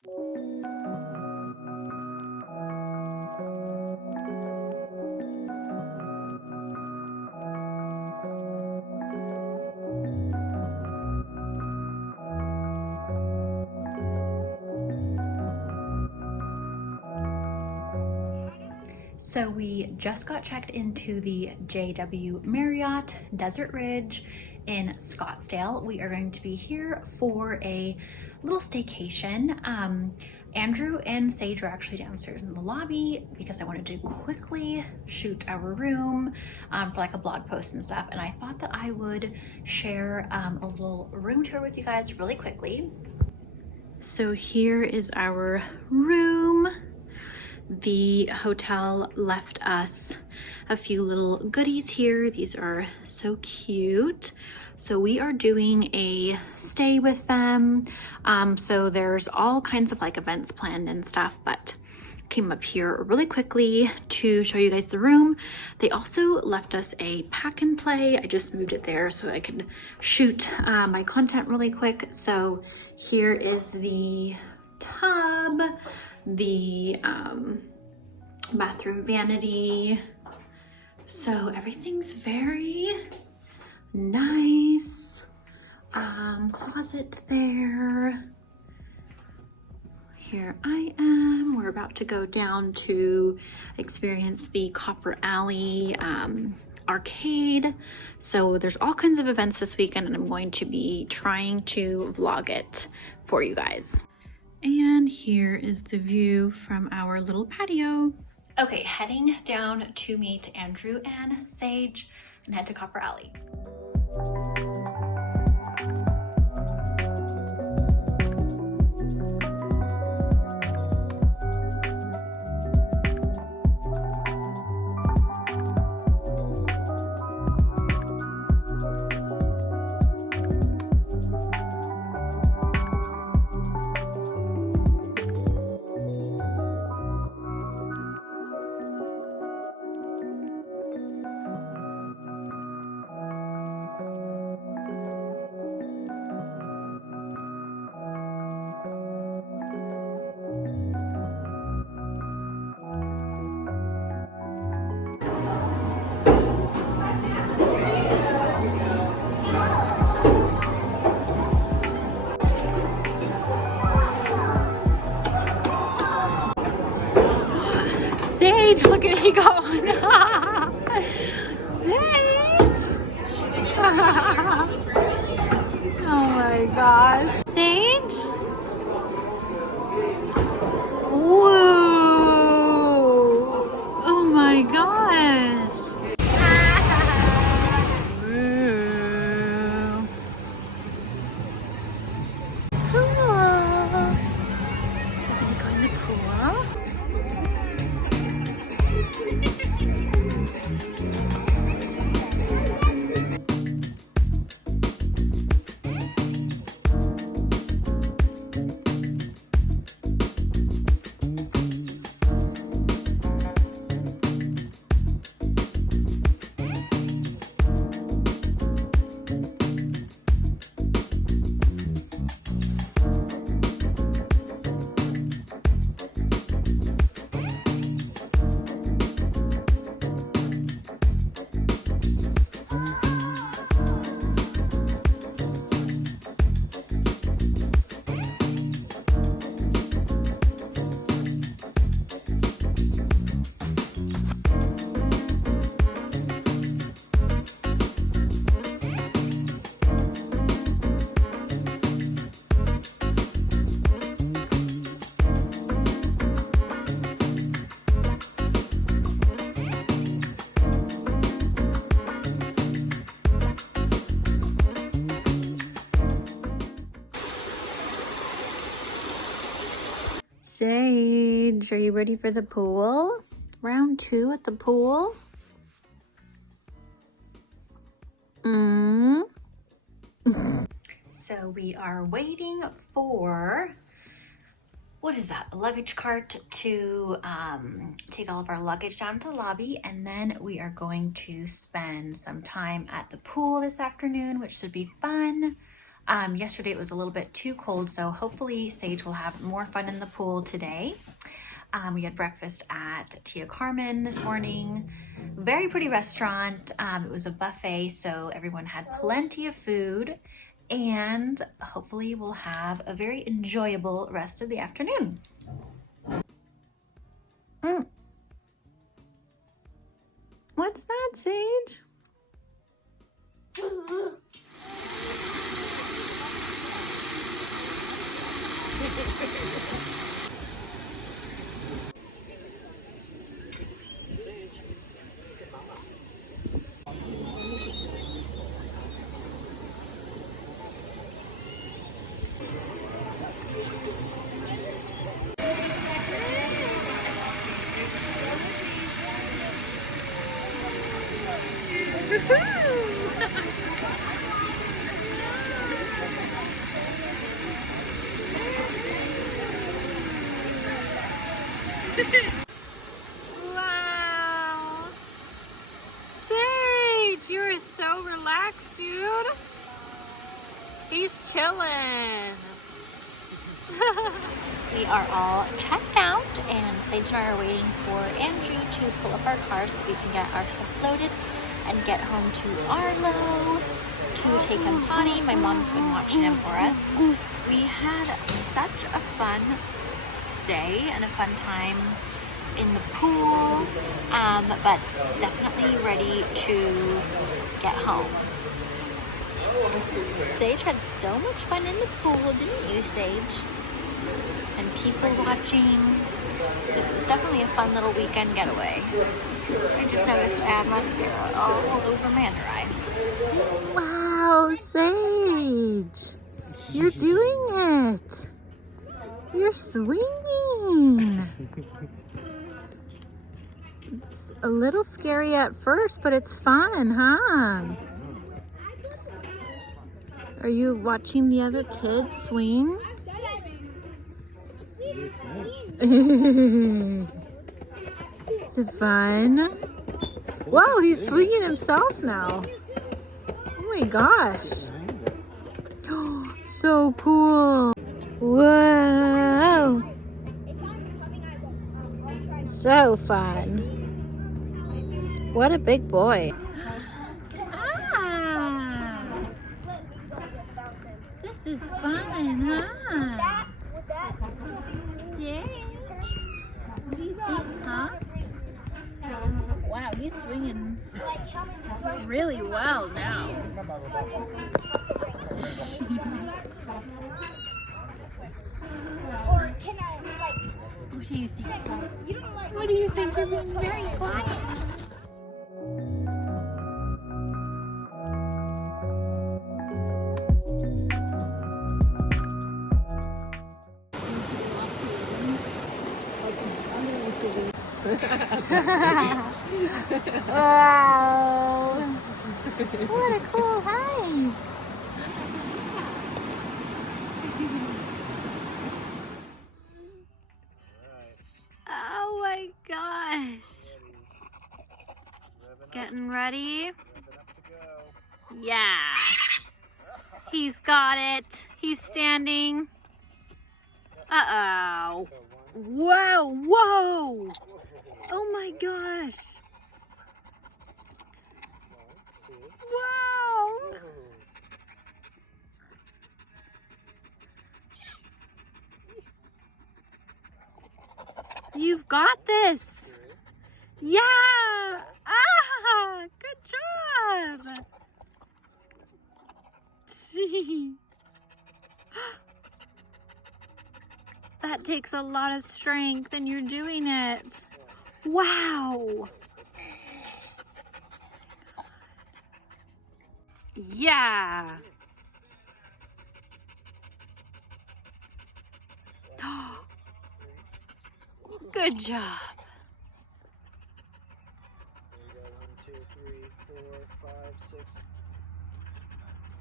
So we just got checked into the JW Marriott Desert Ridge in Scottsdale. We are going to be here for a little staycation. Andrew and Sage are actually downstairs in the lobby because I wanted to quickly shoot our room for like a blog post and stuff. And I thought that I would share a little room tour with you guys really quickly. So here is our room. The hotel left us a few little goodies here. These are so cute. So we are doing a stay with them. So there's all kinds of like events planned and stuff, but came up here really quickly to show you guys the room. They also left us a pack and play. I just moved it there so I could shoot my content really quick. So here is the tub, the bathroom vanity. So everything's very nice. Closet there. Here I am. We're about to go down to experience the Copper Alley arcade. So there's all kinds of events this weekend and I'm going to be trying to vlog it for you guys. And here is the view from our little patio. Okay, heading down to meet Andrew and Sage and head to Copper Alley. Sage, look at me going. Sage. Oh my gosh. Sage. Whoa. Oh my gosh. Woo. Cool. Gonna go in the pool. Sage, are you ready for the pool? Round 2 at the pool? So we are waiting for, what is that, a luggage cart to take all of our luggage down to the lobby, and then we are going to spend some time at the pool this afternoon, which should be fun. Yesterday it was a little bit too cold, so hopefully Sage will have more fun in the pool today. We had breakfast at Tia Carmen this morning. Very pretty restaurant. It was a buffet, so everyone had plenty of food, and hopefully we'll have a very enjoyable rest of the afternoon. What's that, Sage? Wow! Sage, you are so relaxed, dude. He's chilling. We are all checked out, and Sage and I are waiting for Andrew to pull up our car so we can get our stuff loaded and get home to Arlo to take him potty. My mom's been watching him for us. We had such a fun stay and a fun time in the pool, but definitely ready to get home. Sage had so much fun in the pool, didn't you, Sage? And people watching. So it was definitely a fun little weekend getaway. I just noticed I have mascara all over my under eye. Wow, Sage! You're doing it! You're swinging! It's a little scary at first, but it's fun, huh? Are you watching the other kids swing? Is it fun? Whoa, he's swinging himself now. Oh my gosh. So cool. Whoa. So fun. What a big boy. Ah. This is fun, huh? Sage. What do you think, huh? Wow, he's swinging really well now. Or can I, What do you think? you don't like... What do you think? You're being very quiet. Wow! What a cool hike! Oh my gosh! Getting ready? Yeah! He's got it! He's standing! Uh-oh! Wow! Whoa! Oh my gosh! Wow! You've got this! Yeah! Ah! Good job! That takes a lot of strength, and you're doing it. Wow! Yeah! Good job. There you go. 1, 2, 3, 4, 5, 6.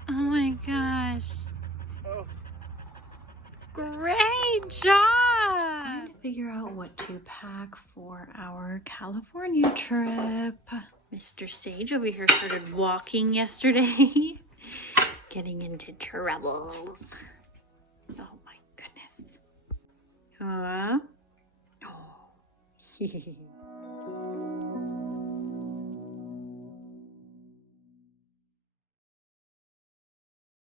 Oh my gosh. Oh. Great job! Trying to figure out what to pack for our California trip. Mr. Sage over here started walking yesterday. getting into troubles. Oh my goodness. Oh.